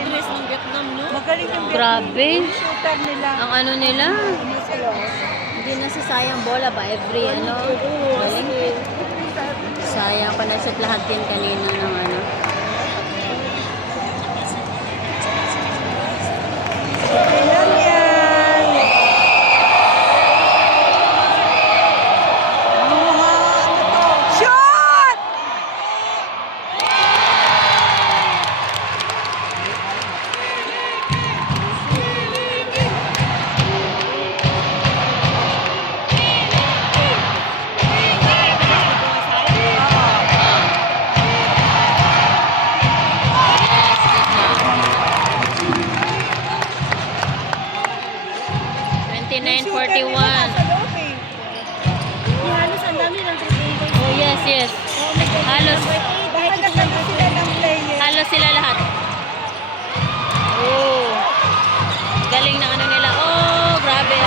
progress ng Vietnam, no? Magaling yung Grabe. shooter nila. Ang ano nila, hindi nasasayang bola ba? Every ano. Galing. Sayang pa na shoot lahat din kanina ng ano. Ilan yan? Shoot! Halos ang dami ng 3 Oh, yes. Halos. Nakakasama sila ng player. Halos sila lahat. Oh. Galing ng ano nila. Oh, grabe.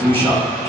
Two shot.